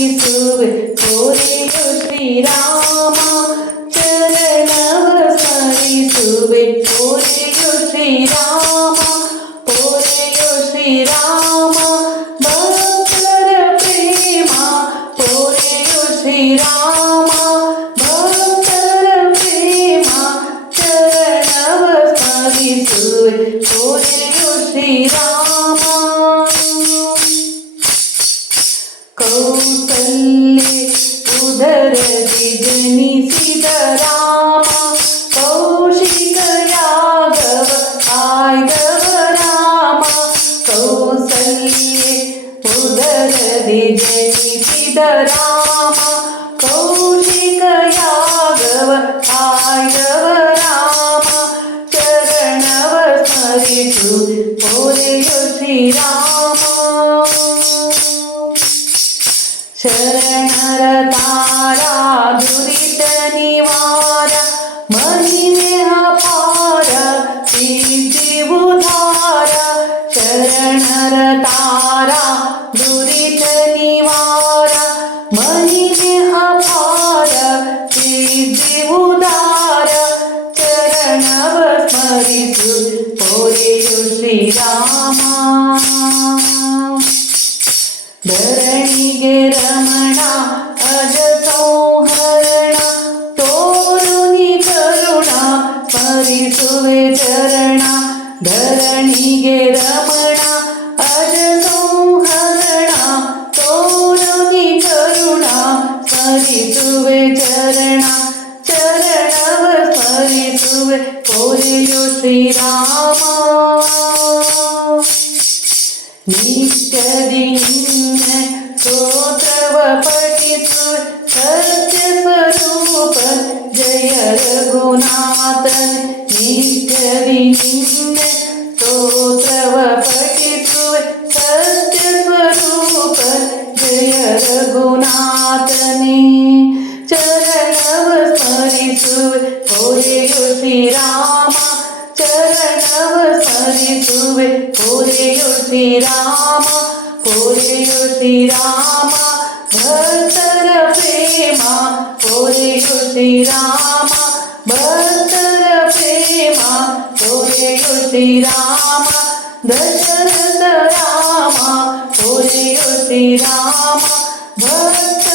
ಸ್ಮರಿಸುವೆ ಕೋರೆಯೋ ಶ್ರೀರಾಮ ಚರಣವ ಸ್ಮರಿಸುವೆ ಕೋರೆಯೋ ಶ್ರೀರಾಮ ಕೋರೆಯೋ ಶ್ರೀರಾಮ ಭಕ್ತರ ಪ್ರೇಮ ಕೋರೆಯೋ ಶ್ರೀರಾಮ ಭಕ್ತರ ಪ್ರೇಮ ಚರಣವ ಸ್ಮರಿಸುವೆ ಕೋರೆಯೋ ಶ್ರೀರಾಮ ಕೌಸಲ್ಯೆ ಉದರದಿ ಜನಿಸಿದ ರಾಮ ಕೌಶಿಕ ಯಾಗವ ಆಯ್ದವ ರಾಮ ಕೌಸಲ್ಯೆ ಉದರದಿ ಜನಿಸಿದ ರಾಮ ಕೌಶಿಕ ಯಾಗವ ಆಯ್ದವ ರಾಮ ಚರಣವ ಸ್ಮರಿಸು ಕೋರೆಯೋ ಶ್ರೀರಾಮ ಶರಣರ ತಾರಾ ದುರಿತ ನಿವಾರ ಮಹಿಮೆ ಅಪಾರ ಸಿದ್ಧಿ ಉದ್ಧಾರ ಶರಣರ ತಾರಾ ದುರಿತ ನಿವಾರ ಮಹಿಮೆ ಅಪಾರ ಸಿದ್ಧಿ ಉದ್ಧಾರ ಚರಣವ ಸ್ಮರಿಸು ಕೋರೆಯೋ ಶ್ರೀರಾಮ ಧರಣಿಗೆ ರಮಣ ಅಜ ಸಂಹರಣ ತೋರುನಿ ಕರುಣ ಸ್ಮರಿಸುವೆ ಚರಣ ಧರಣಿಗೆ ರಮಣ ಅಜ ಸಂಹರಣ ತೋರುನಿ ಕರುಣ ಸ್ಮರಿಸುವೆ ಚರಣ ಚರಣವ ಸ್ಮರಿಸುವೆ ಕೋರೆಯೋ ಶ್ರೀರಾಮ ನಿತ್ಯದಿ ನಿನ್ನ ಸ್ತೋತ್ರವ ಪಠಿಸುವೆ ಸತ್ಯ ಸ್ವರೂಪ ಜಯ ರಘುನಾಥನ್ ನಿತ್ಯದಿ ನಿನ್ನ ಸ್ತೋತ್ರವ ಪಠಿಸುವೆ ಸತ್ಯ ಸ್ವರೂಪ ಜಯ ರಘುನಾಥನೇ ಚರಣವ ಸ್ಮರಿಸುವೆ ಕೋರೆಯೋ ಶ್ರೀರಾಮ ಚರಣವ ಸ್ಮರಿಸುವೆ ಕೋರೆಯೋ ಶ್ರೀರಾಮ ಕೋರೆಯೋ ಶ್ರೀರಾಮ ಭಕ್ತರ ಪ್ರೇಮ ಕೋರೆಯೋ ಶ್ರೀರಾಮ ಭಕ್ತರ ಪ್ರೇಮ ಕೋರೆಯೋ ಶ್ರೀರಾಮ ದಶರಥ ರಾಮ ಕೋರೆಯೋ ಶ್ರೀರಾಮ ಭಕ್ತ